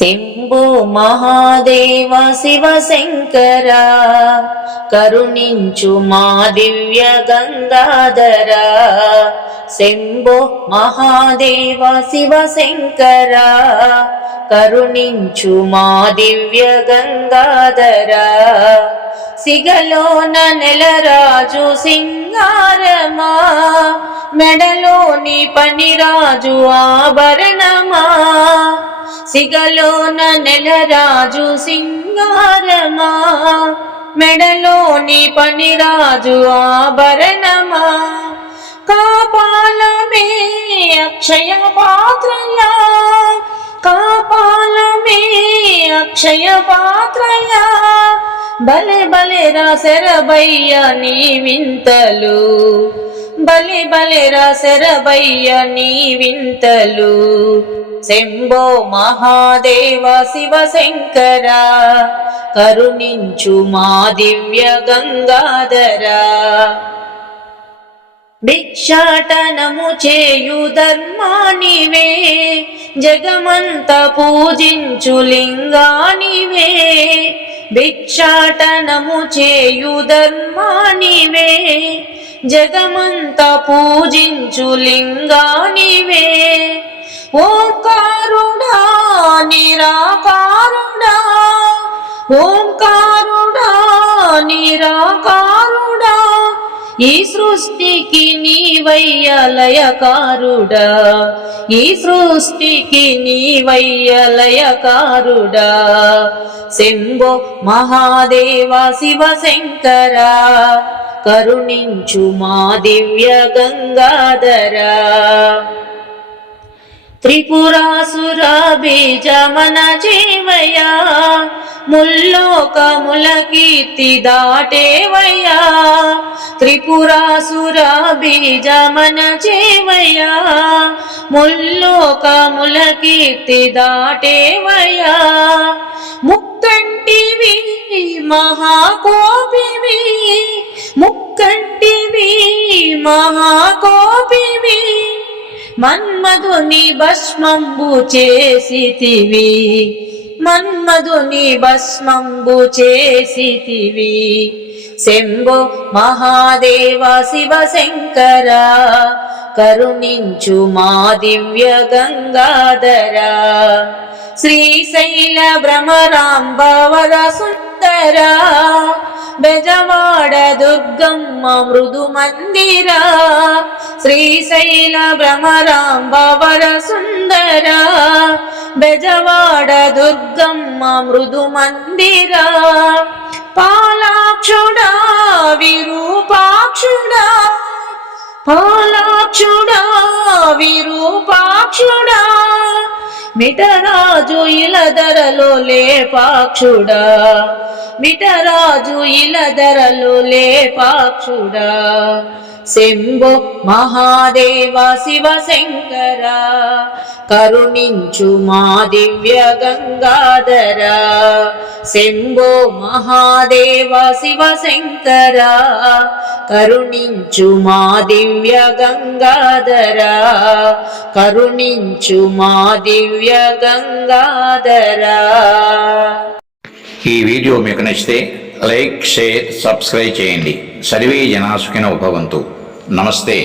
శంభో మహాదేవ శివ శంకర కరుణించు మా దివ్య గంగాధర. శంభో మహాదేవ శివ శంకర కరుణించు మా దివ్య గంగాధర. సిగలోన నెలరాజు సింగారమా మెడలోని పనిరాజు ఆభరణ సిగలోన నెలరాజు సింగారమా? మెడలోని పనిరాజు ఆభరణమా? కాపాలమే అక్షయ పాత్రయా? కాపాలమే అక్షయ పాత్రయా? బలె బలె రాసెరబయ్య నీ వింతలు బలి బలి రసరబయ్య నీ వింతలు. శంభో మహాదేవ శివ శంకర కరుణించు మా దివ్య గంగాధర. భిక్షాటనము చేయు ధర్మానివే జగమంత పూజించు లింగానివే భిక్షాటనము చేయు ధర్మానివే జగమంత పూజించు లింగానివే. ఓంకారుడా నిరాకారుడా ఓంకారుడా నిరాకారుడా ఈ సృష్టికి నీవయ్యలయకారుడా. ఈ సృష్టికి నీవయ్యలయకారుడా. శంభో మహాదేవ శివ శంకరా కరుణించు మా దివ్య గంగాధర. త్రిపురాసురా బీజమన జీవయా ముల్లోకముల కీర్తి దాటేవయ్యా. త్రిపురాసురా బీజమన జీవయా ముల్లోకముల కీర్తి దాటేవయ్యా. ముక్కంటివి మహాకో మహాకోపివి మన్మధుని భస్మంబు చేసితివి. మన్మధుని భస్మంబు చేసితివి. శంభో మహాదేవ శివ శంకర కరుణించు మా దివ్య గంగాధర. శ్రీశైల భ్రమరాంబవర సుందరా బెజవాడ దుర్గమ్మ మృదు మందిర శ్రీశైల భ్రమరాంబవర సుందర బెజవాడ దుర్గమ్మ మృదు మందిర పాలాక్షుడా విరూపాక్షుడా పాలాక్షుడా మిటరాజు ఇలదరలో లేపాక్షుడా మిటరాజు ఇలదరలో లేపాక్షుడా శంభు మహాదేవ శివ శంకర కరుణించు మా దివ్య గంగాధర. శంభో మహాదేవ శివ శంకర కరుణించు మా దివ్య గంగాధర. కరుణించు మా దివ్య గంగాధర. ఈ వీడియో మీకు నచ్చితే లైక్ షేర్ సబ్స్క్రైబ్ చేయండి. సర్వే జనాసుకిన ఉపవంతు నమస్తే.